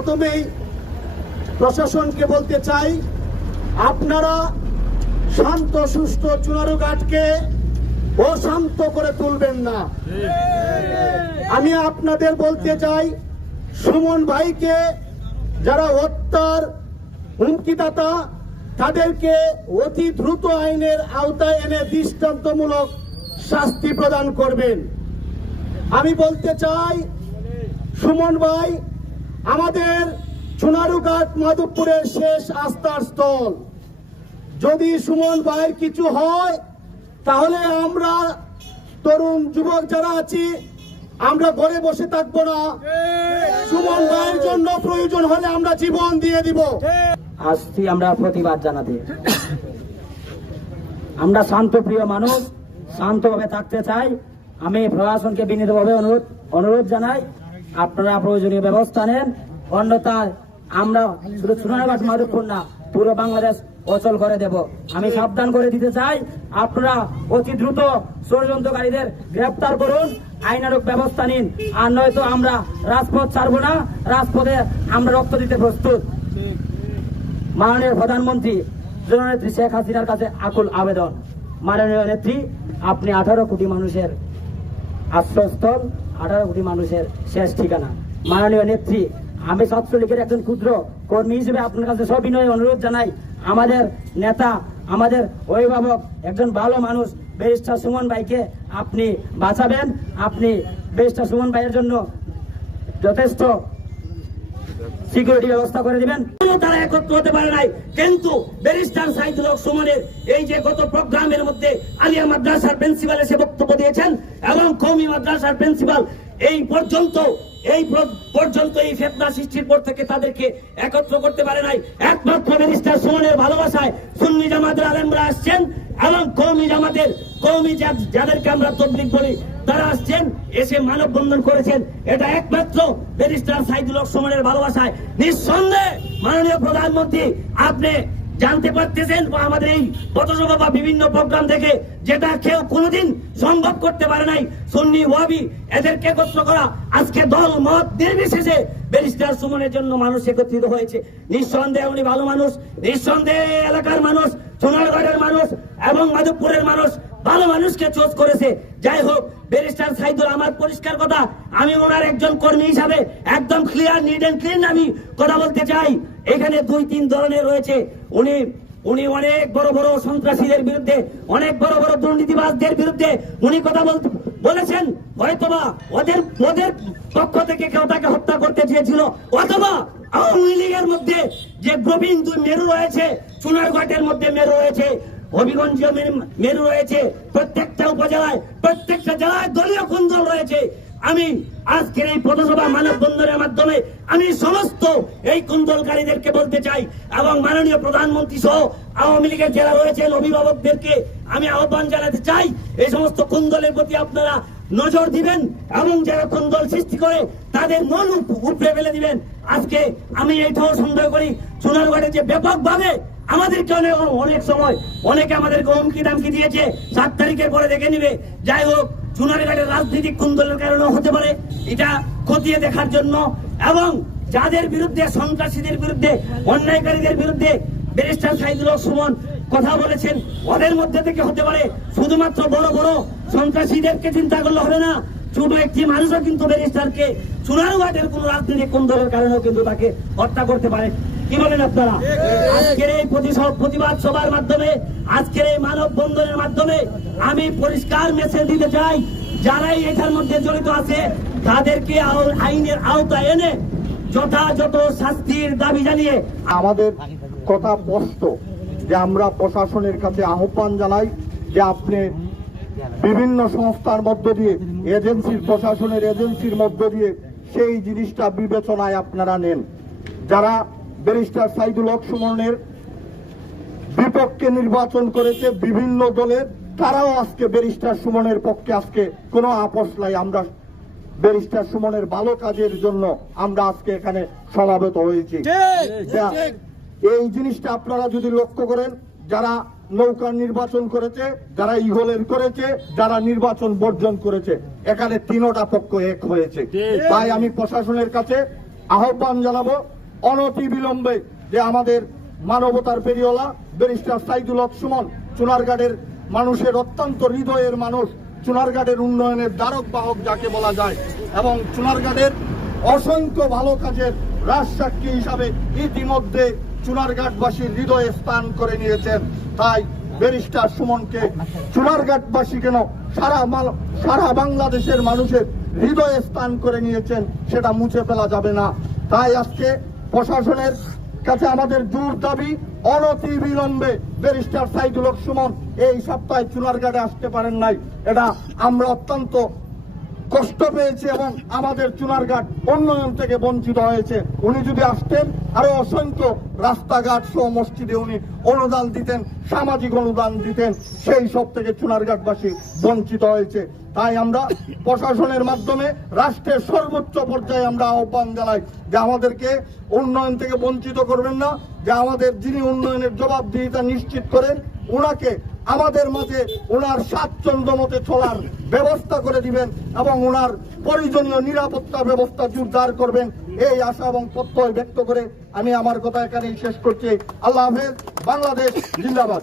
প্রথমেই প্রশাসনকে বলতে চাই, আপনারা শান্ত সুষ্ঠু চুনারুঘাটকে অশান্ত করে তুলবেন না। আমি আপনাদের বলতে চাই, সুমন ভাইকে যারা হত্যার হুমকিদাতা তাদেরকে অতি দ্রুত আইনের আওতায় এনে দৃষ্টান্তমূলক শাস্তি প্রদান করবেন। আমি বলতে চাই, সুমন ভাই আমাদের চুনারুঘাট মাধবপুরের শেষ আস্থার স্থল। যদি সুমন ভাইয়ের কিছু হয় তাহলে আমরা তরুণ যুবক যারা আছি আমরা ঘরে বসে থাকবো না। সুমন ভাইয়ের জন্য প্রয়োজন হলে আমরা জীবন দিয়ে দিব। আসছি আমরা প্রতিবাদ জানাতে। আমরা শান্তপ্রিয় মানুষ, শান্তভাবে থাকতে চাই। আমি প্রশাসনকে বিনীতভাবে অনুরোধ জানাই, আপনারা প্রয়োজনীয় ব্যবস্থা নেন, অন্যথায় আমরা শুধু চুনারুঘাট মাধবপুর না পুরো বাংলাদেশ অচল করে দেব। আমি সাবধান করে দিতে চাই, আপনারা অতি দ্রুত ষড়যন্ত্রকারীদের গ্রেফতার করুন, আইনানুগ ব্যবস্থা নিন, আর নয়তো আমরা রাজপথ ছাড়বো না, রাজপথে আমরা রক্ত দিতে প্রস্তুত। মাননীয় প্রধানমন্ত্রী জননেত্রী শেখ হাসিনার কাছে আকুল আবেদন, মাননীয় নেত্রী আপনি 18 কোটি মানুষের আশ্রয়স্থল, 18 কোটি মানুষের শেষ ঠিকানা। মাননীয় নেত্রী, আমি ছাত্রলীগের একজন ক্ষুদ্র কর্মী হিসেবে আপনার কাছে সবিনয়ে অনুরোধ জানাই, আমাদের নেতা, আমাদের অভিভাবক, একজন ভালো মানুষ ব্যারিস্টার সুমন ভাইকে আপনি বাঁচাবেন। আপনি ব্যারিস্টার সুমন ভাইয়ের জন্য যথেষ্ট সিকিউরিটি ব্যবস্থা করে দিবেন। তারা একত্র হতে পারে নাই, কিন্তু ব্যারিস্টার সাইদুল হক সুমনের এই যে গত প্রোগ্রামের মধ্যে আলিয়া মাদ্রাসার প্রিন্সিপাল এসে বক্তব্য দিয়েছেন এবং কওমি মাদ্রাসার প্রিন্সিপাল এই পর্যন্ত এই ফিতনা সৃষ্টির পর থেকে তাদেরকে একত্র করতে পারে নাই। একমাত্র ব্যারিস্টার সুমনের ভালোবাসায় সুন্নি জামাতের আলেমরা আসছেন এবং কওমি যাদেরকে আমরা তবলিগ বলি তারা আসছেন, এসে মানববন্ধন করেছেন। এটা একমাত্র ব্যারিস্টার সাইদুল হক সুমনের ভালোবাসায়। নিঃসন্দেহে মাননীয় প্রধানমন্ত্রী আপনি জানতে পারতেছেন আমাদের এই পথসভা বা বিভিন্ন প্রোগ্রাম থেকে, যেটা কেউ কোনোদিন সম্ভব করতে পারে নাই, সুন্নি ওয়াহাবি এদেরকে একত্র করা। আজকে দল মত নির্বিশেষে ব্যারিস্টার সুমনের জন্য মানুষ একত্রিত হয়েছে। নিঃসন্দেহে উনি ভালো মানুষ, নিঃসন্দেহে এলাকার মানুষ, চুনারুঘাটের মানুষ এবং মাধবপুরের মানুষ ভালো মানুষকে চোজ করেছে। যাই হোক, ব্যারিস্টার সাইদুল, আমার পরিষ্কার কথা, আমি ওনার একজন কর্মী হিসাবে একদম ক্লিয়ার, নিট এন্ড ক্লিন আমি কথা বলতে চাই। এখানে 2-3 ধরনের রয়েছে। উনি অনেক বড় বড় সন্ত্রাসীদের বিরুদ্ধে, অনেক বড় বড় দুর্নীতিবাজদের বিরুদ্ধে উনি কথা বলেছেন। হয়তোবা ওদের পক্ষ থেকে কেউ তাকে হত্যা করতে চেয়েছিল, অথবা আওয়ামী লীগের মধ্যে যে গোবিন্দ মেরু রয়েছে, চুনারুঘাটের মধ্যে মেরু রয়েছে, হবিগঞ্জ মেরু রয়েছে, প্রত্যেকটা উপজেলায়, প্রত্যেকটা জেলায় দলীয় কুন্দল রয়েছে। আমি আজকের এই পথসভা মানববন্ধনের মাধ্যমে আমি সমস্ত এই কুন্দলকারীদেরকে বলতে চাই এবং মাননীয় প্রধানমন্ত্রী সহ আওয়ামী লীগের যারা রয়েছেন অভিভাবকদেরকে আমি আহ্বান জানাতে চাই, এই সমস্ত কুন্দলের প্রতি আপনারা নজর দিবেন এবং যারা কুন্দল সৃষ্টি করে তাদের মন উপড়ে ফেলে দিবেন। আজকে আমি এইটাও সন্দেহ করি, চুনারুঘাটে যে ব্যাপকভাবে আমাদেরকে অনেক সময় অনেকে আমাদেরকে হুমকি দামকি দিয়েছে 7 তারিখের পরে দেখে নিবে। যাই হোক, চুনারুঘাটের রাজনৈতিক কুন্দলের কারণেও হতে পারে, এটা খতিয়ে দেখার জন্য। এবং যাদের বিরুদ্ধে, সন্ত্রাসীদের বিরুদ্ধে, অন্যায়কারীদের বিরুদ্ধে ব্যারিস্টার সাইদুল হক সুমন কথা বলেছেন, ওদের মধ্যে থেকে হতে পারে। শুধুমাত্র বড় বড় সন্ত্রাসীদেরকে চিন্তা করলে হবে না, ছোট একটি মানুষও কিন্তু ব্যারিস্টারকে চুনারুঘাটের কোন রাজনৈতিক কুন্দলের কারণেও কিন্তু তাকে হত্যা করতে পারে। কি বলেন আপনারা? আজকের এই প্রতিবাদ সভার মাধ্যমে, আজকের এই মানববন্ধনের মাধ্যমে আমি পরিষ্কার মেসেজ দিতে চাই, যারাই এটার মধ্যে জড়িত আছে তাদেরকে আইনের আওতায় এনে যথাযথ শাস্তির দাবি জানিয়ে আমাদের কথা স্পষ্ট যে আমরা প্রশাসনের কাছে আহ্বান জানাই যে আপনি বিভিন্ন সংস্থার মধ্য দিয়ে, এজেন্সির, প্রশাসনের এজেন্সির মধ্য দিয়ে সেই জিনিসটা বিবেচনায় আপনারা নেন। যারা ব্যারিস্টার সাইদুল হক সুমনের বিপক্ষে নির্বাচন করেছে বিভিন্ন দলের, তারাও আজকে ব্যারিস্টার সুমনের পক্ষে আজকে কোনো আপোষ নাই। আমরা ব্যারিস্টার সুমনের ভালো কাজের জন্য আমরা আজকে এখানে সমাবেত হয়েছি। এই জিনিসটা আপনারা যদি লক্ষ্য করেন, যারা নৌকার নির্বাচন করেছে, যারা ইগলের করেছে, যারা নির্বাচন বর্জন করেছে, এখানে 3টা পক্ষ এক হয়েছে। তাই আমি প্রশাসনের কাছে আহ্বান জানাবো অনতি বিলম্বে যে আমাদের মানবতার পেরিওলা ব্যারিস্টার সাইদুল হক সুমন, চুনারঘাটের মানুষের অত্যন্ত হৃদয়ের মানুষ, চুনারঘাটের উন্নয়নের দ্বারক বাহক যাকে বলা যায়, এবং চুনারঘাটের অসংখ্য ভালো কাজের রাজসাক্ষী হিসাবে ইতিমধ্যে চুনারঘাটবাসীর হৃদয়ে স্থান করে নিয়েছেন। তাই ব্যারিস্টার সুমনকে চুনারঘাটবাসী কেন সারা বাংলাদেশের মানুষের হৃদয়ে স্থান করে নিয়েছেন সেটা মুছে ফেলা যাবে না। তাই আজকে প্রশাসনের কাছে আমাদের জোর দাবি, অনতি বিলম্বে ব্যারিস্টার সাইদুল হক সুমন এই সপ্তাহে চুনারঘাটে আসতে পারেন নাই, এটা আমরা অত্যন্ত কষ্ট পেয়েছি এবং আমাদের চুনারঘাট উন্নয়ন থেকে বঞ্চিত হয়েছে। উনি যদি আসতেন আরো অসংখ্য রাস্তাঘাট সহ মসজিদে উনি অনুদান দিতেন, সামাজিক অনুদান দিতেন, সেই সব থেকে চুনারঘাটবাসী বঞ্চিত হয়েছে। তাই আমরা প্রশাসনের মাধ্যমে রাষ্ট্রের সর্বোচ্চ পর্যায়ে আমরা আহ্বান জানাই যে আমাদেরকে উন্নয়ন থেকে বঞ্চিত করবেন না, যে আমাদের যিনি উন্নয়নের জবাবদিহিতা নিশ্চিত করেন উনাকে আমাদের মাঝে ওনার স্বাচ্ছন্দ্য মতে চলার ব্যবস্থা করে দিবেন এবং ওনার প্রয়োজনীয় নিরাপত্তা ব্যবস্থা জোরদার করবেন, এই আশা এবং প্রত্যয় ব্যক্ত করে আমি আমার কথা এখানেই শেষ করছি। আল্লাহ হাফেজ। বাংলাদেশ জিন্দাবাদ।